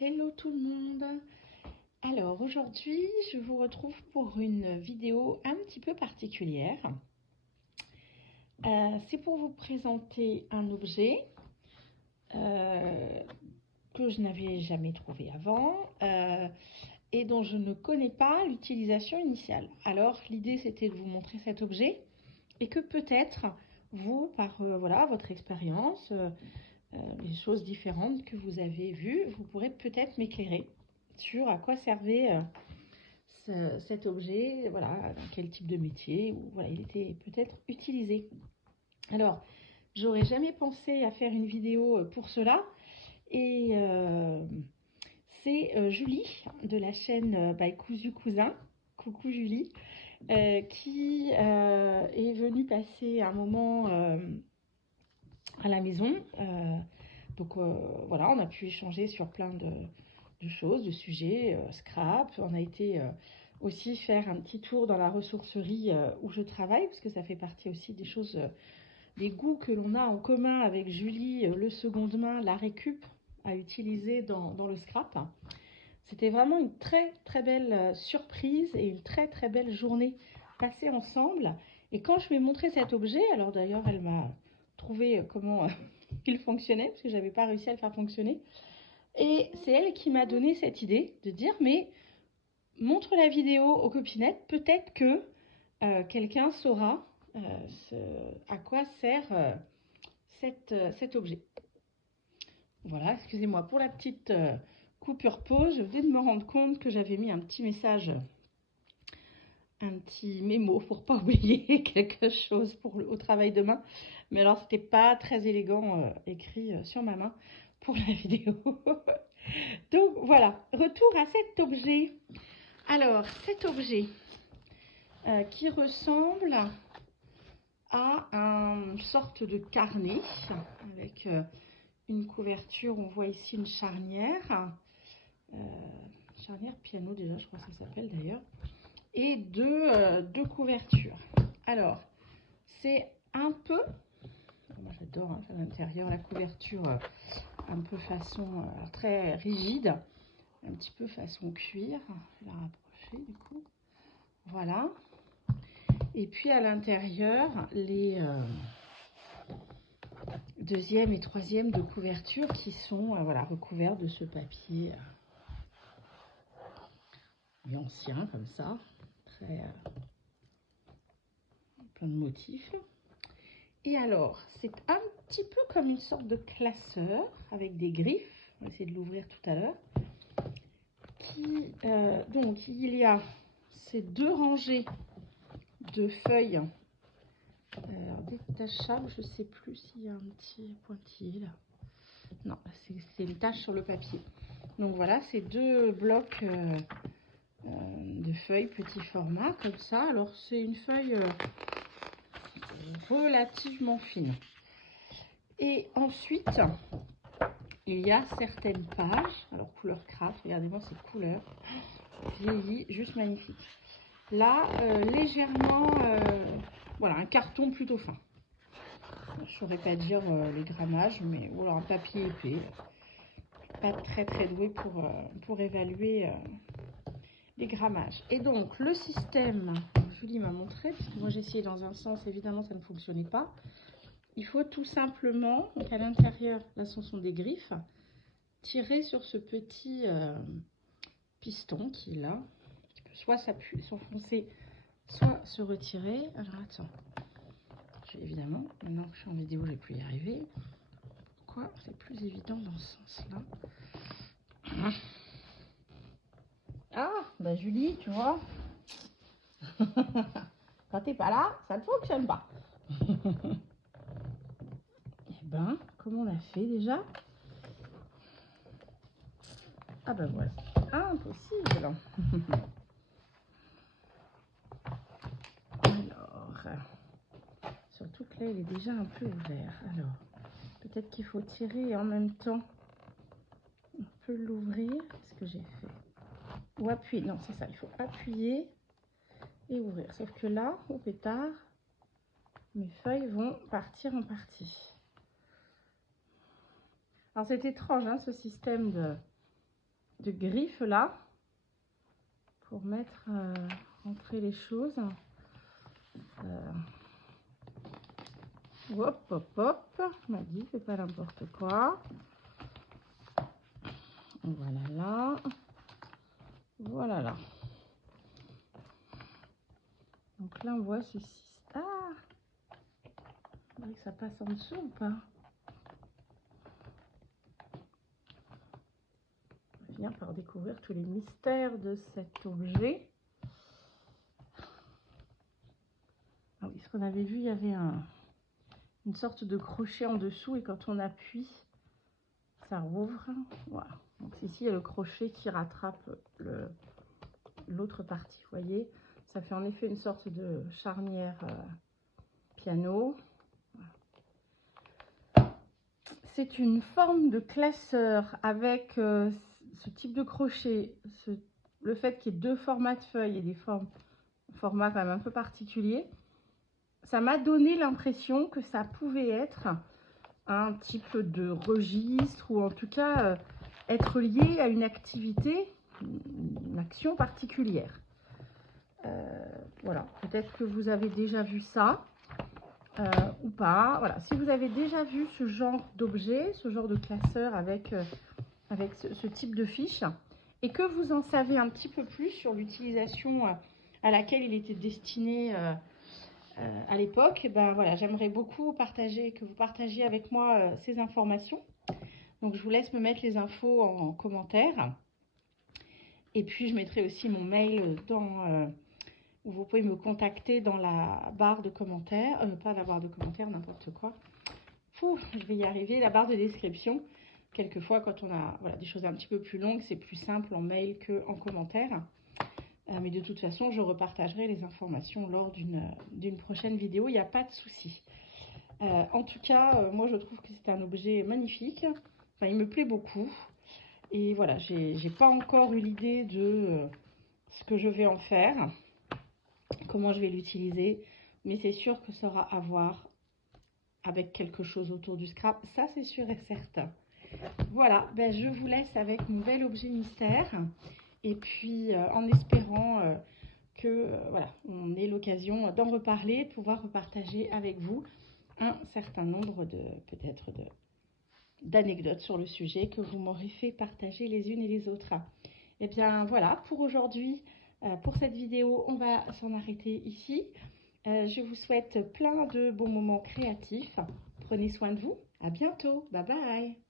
Hello tout le monde. Alors aujourd'hui je vous retrouve pour une vidéo un petit peu particulière. C'est pour vous présenter un objet que je n'avais jamais trouvé avant et dont je ne connais pas l'utilisation initiale. Alors l'idée c'était de vous montrer cet objet et que peut-être vous, par voilà, votre expérience, les choses différentes que vous avez vues, vous pourrez peut-être m'éclairer sur à quoi servait cet objet, voilà, dans quel type de métier, ou voilà, il était peut-être utilisé. Alors, j'aurais jamais pensé à faire une vidéo pour cela, et c'est Julie de la chaîne Cousu Cousin, coucou Julie, qui est venue passer un moment à la maison. Donc voilà, on a pu échanger sur plein de choses, de sujets, scrap. On a été aussi faire un petit tour dans la ressourcerie où je travaille, parce que ça fait partie aussi des choses, des goûts que l'on a en commun avec Julie, le seconde main, la récup à utiliser dans le scrap. C'était vraiment une très très belle surprise et une très très belle journée passée ensemble. Et quand je lui ai montré cet objet, alors d'ailleurs elle m'a trouvé comment il fonctionnait, parce que j'avais pas réussi à le faire fonctionner. Et c'est elle qui m'a donné cette idée de dire mais montre la vidéo aux copinettes, peut-être que quelqu'un saura à quoi sert cet objet. Voilà, excusez-moi pour la petite coupure pause, je venais de me rendre compte que j'avais mis un petit message, un petit mémo pour pas oublier quelque chose au travail de main. Mais alors c'était pas très élégant écrit sur ma main pour la vidéo. Donc voilà, retour à cet objet. Alors cet objet qui ressemble à une sorte de carnet avec une couverture, on voit ici une charnière, charnière piano déjà je crois que ça s'appelle d'ailleurs, et deux couvertures. Alors c'est un peu, moi j'adore hein, faire l'intérieur, la couverture un peu façon très rigide, un petit peu façon cuir, je vais la rapprocher du coup, voilà. Et puis à l'intérieur les deuxième et troisième de couverture qui sont voilà, recouverts de ce papier ancien comme ça, très plein de motifs. Et alors c'est un petit peu comme une sorte de classeur avec des griffes, on va essayer de l'ouvrir tout à l'heure. Donc il y a ces deux rangées de feuilles détachables, je sais plus s'il y a un petit pointillé là, non c'est une tache sur le papier. Donc voilà, ces deux blocs de feuilles petit format comme ça. Alors c'est une feuille relativement fine. Et ensuite il y a certaines pages, alors couleur craft, regardez-moi ces couleurs vieillies, juste magnifique. Là légèrement voilà, un carton plutôt fin. Je saurais pas dire les grammages, mais voilà, un papier épais, pas très très doué pour évaluer les grammages. Et donc le système, Julie m'a montré, parce que moi j'ai essayé dans un sens, évidemment ça ne fonctionnait pas. Il faut tout simplement, donc à l'intérieur, là ce sont des griffes, tirer sur ce petit piston qui est là, qui peut soit s'appuyer, s'enfoncer, soit se retirer. Alors attends, évidemment, maintenant que je suis en vidéo, je vais plus y arriver. Pourquoi c'est plus évident dans ce sens-là? Ah, bah Julie, tu vois, quand t'es pas là, ça ne fonctionne pas. Eh ben, comment on a fait déjà? Ah ben voilà, impossible. Alors, surtout que là, il est déjà un peu ouvert. Alors, peut-être qu'il faut tirer et en même temps, on peut l'ouvrir. Qu'est-ce que j'ai fait? Ou appuyer, non, c'est ça, il faut appuyer et ouvrir. Sauf que là, au pétard, mes feuilles vont partir en partie. Alors c'est étrange hein, ce système griffes là pour mettre, rentrer les choses. Hop, hop, hop. Je m'ai dit, c'est pas n'importe quoi. Voilà là. Voilà là. Donc là, on voit ceci. Ah! Vous voyez que ça passe en dessous ou pas? On va finir par découvrir tous les mystères de cet objet. Ah oui, ce qu'on avait vu, il y avait une sorte de crochet en dessous et quand on appuie, ça rouvre. Voilà. Donc ici, il y a le crochet qui rattrape l'autre partie. Vous voyez, ça fait en effet une sorte de charnière piano. C'est une forme de classeur avec ce type de crochet, le fait qu'il y ait deux formats de feuilles et des formats quand même un peu particuliers. Ça m'a donné l'impression que ça pouvait être un type de registre ou en tout cas être lié à une activité, une action particulière. Voilà, peut-être que vous avez déjà vu ça ou pas. Voilà, si vous avez déjà vu ce genre d'objet, ce genre de classeur avec ce type de fiche et que vous en savez un petit peu plus sur l'utilisation à laquelle il était destiné à l'époque, ben voilà, j'aimerais beaucoup que vous partagiez avec moi ces informations. Donc je vous laisse me mettre les infos en commentaire. Et puis je mettrai aussi mon mail où vous pouvez me contacter dans la barre de commentaires. Pas la barre de commentaires, n'importe quoi. Je vais y arriver, la barre de description. Quelquefois, quand on a des choses un petit peu plus longues, c'est plus simple en mail qu'en commentaire. Mais de toute façon, je repartagerai les informations lors d'une prochaine vidéo. Il n'y a pas de souci. En tout cas, moi, je trouve que c'est un objet magnifique. Enfin, il me plaît beaucoup. Et voilà, j'ai pas encore eu l'idée de ce que je vais en faire, comment je vais l'utiliser. Mais c'est sûr que ça aura à voir avec quelque chose autour du scrap. Ça, c'est sûr et certain. Voilà, ben, je vous laisse avec mon bel objet mystère. Et puis, en espérant que voilà, on ait l'occasion d'en reparler, de pouvoir repartager avec vous un certain nombre peut-être d'anecdotes sur le sujet que vous m'aurez fait partager les unes et les autres. Et bien voilà, pour aujourd'hui, pour cette vidéo, on va s'en arrêter ici. Je vous souhaite plein de bons moments créatifs. Prenez soin de vous. À bientôt. Bye bye.